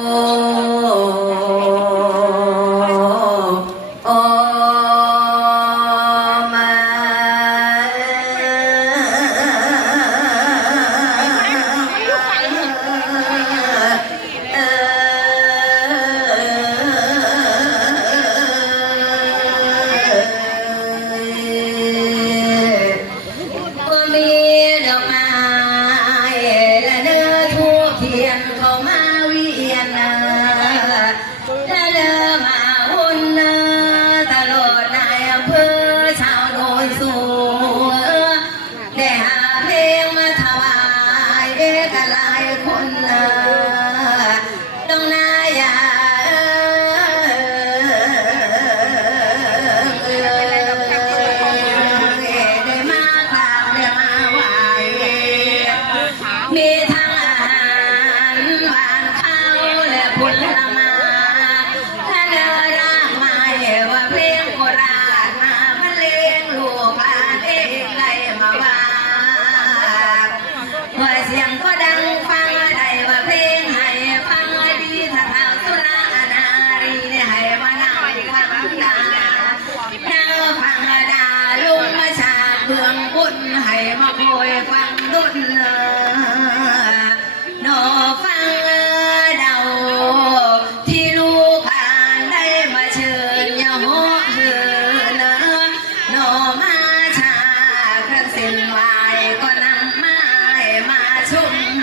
Oh. หลายคนนะ rồi quăng đốt nó phăng đầu thì lúc hàng đây mà chờ nhau hốt hơn nó ma trà cần xin hoài con ăn mai mà chung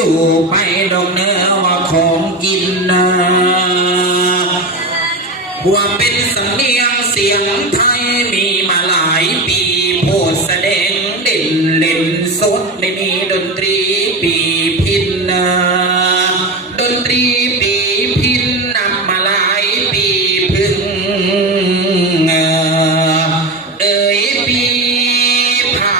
อยู่ไปดองเนื้อว่าของกินนะหัวเป็นสำเนียงเสียงไทยมีมาหลายปีโพดแสดงเด่นเล่นสดในนี้ดนตรีปีพินนะดนตรีปีพินนำมาหลายปีพึ่งเอ่ยปีผ่า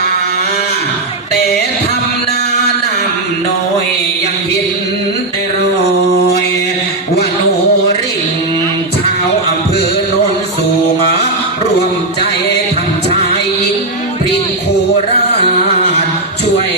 ช่วย